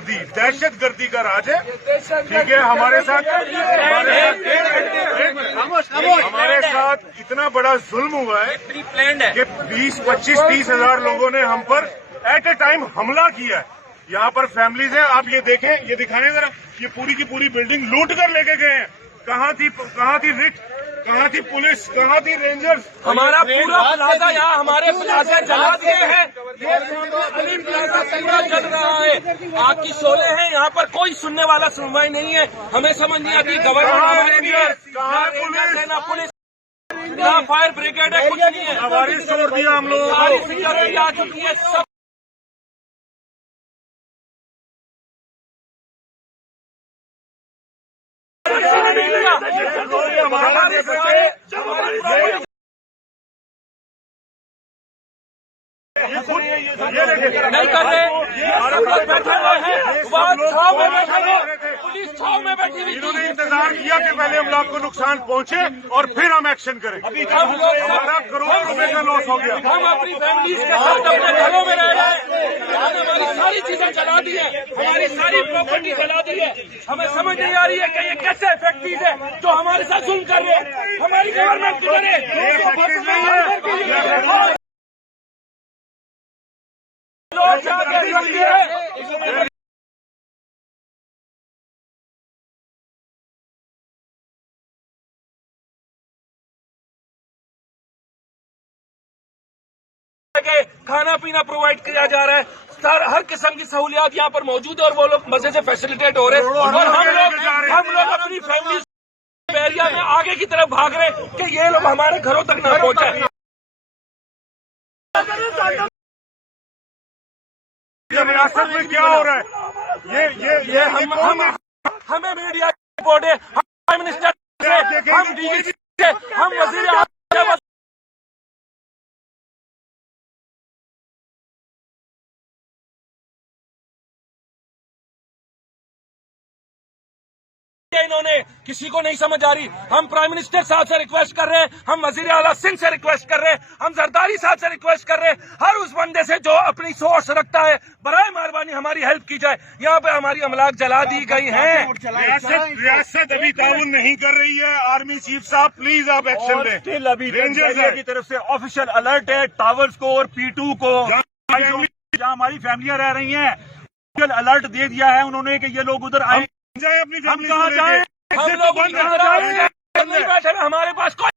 दहशत गर्दी का राज है। ठीक है, हमारे साथ इतना बड़ा जुल्म हुआ है कि 20-25-30 हजार लोगों ने हम पर एट ए टाइम हमला किया है। यहाँ पर फैमिलीज हैं, आप ये देखें, ये दिखाएं जरा, ये पूरी की पूरी बिल्डिंग लूट कर लेके गए हैं। कहाँ थी रिट, कहाँ थी पुलिस, कहाँ थी रेंजर्स? हमारा पूरा प्लाजा यहाँ हमारे प्लाजा जला दिए हैं। ये प्लाजा पूरा जल रहा है। आग की शोले हैं, यहाँ पर कोई सुनने वाला सुनवाई नहीं है। हमें समझ नहीं आती गवर्नमेंट हमारे भी है, ना पुलिस ना फायर ब्रिगेड है, कुछ नहीं है। हमारी छोड़ दिया हम लोग, सारी सिक्योरिटी आ चुकी है। सब नहीं कर रहे, बैठे हुए हैं, छाव में बैठे हुए, पुलिस छाव में बैठी हुई। इन्होंने इंतजार किया कि पहले हम लोग को नुकसान पहुंचे और फिर हम एक्शन करें। हमारा करोड़ों रुपए का लॉस हो गया। हम अपनी फैमिलीज के साथ अपने घरों में रह रहे हैं। हमारी सारी चीजें जला दी है, हमारी सारी प्रॉपर्टी जला दी है। हमें समझ नहीं आ रही है कि ये कैसे इफेक्टिव है जो हमारे साथ जुल्म कर रहे हैं। हमारी गवर्नमेंट किधर है? खाना पीना प्रोवाइड किया जा रहा है, हर किस्म की सहूलियात यहाँ पर मौजूद है और वो लोग मजे से फैसिलिटेट हो रहे हैं। और हम लोग अपनी फैमिली एरिया में आगे की तरफ भाग रहे हैं कि ये लोग हमारे घरों तक न पहुंचे। रियासत में क्या हो रहा है? ये हमें मीडिया रिपोर्ट है, हम प्राइम मिनिस्टर से, हम डीजीपी से, हम वजीर इन्होंने किसी को नहीं समझ आ रही। हम प्राइम मिनिस्टर साहब से रिक्वेस्ट कर रहे हैं, हम वजीर आला सिंह से रिक्वेस्ट कर रहे हैं, हम जरदारी साहब से रिक्वेस्ट कर रहे हैं, हर उस बंदे से जो अपनी सोच रखता है, बराए मेहरबानी हमारी हेल्प की जाए। यहाँ पे हमारी अमलाक जला दी गई हैं। रियासत अभी ताउन नहीं कर रही है। आर्मी चीफ साहब प्लीज आप एक्शन लें। स्टिल अभी रेंजर्स की तरफ से ऑफिशियल अलर्ट है टावर्स को और P2 को, जहाँ हमारी फैमिलियां रह रही हैं, ऑफिशियल अलर्ट दे दिया है उन्होंने कि ये लोग उधर आए। अपनी हम कहाँ जाएं? हम लोग नहीं बैठे, हमारे पास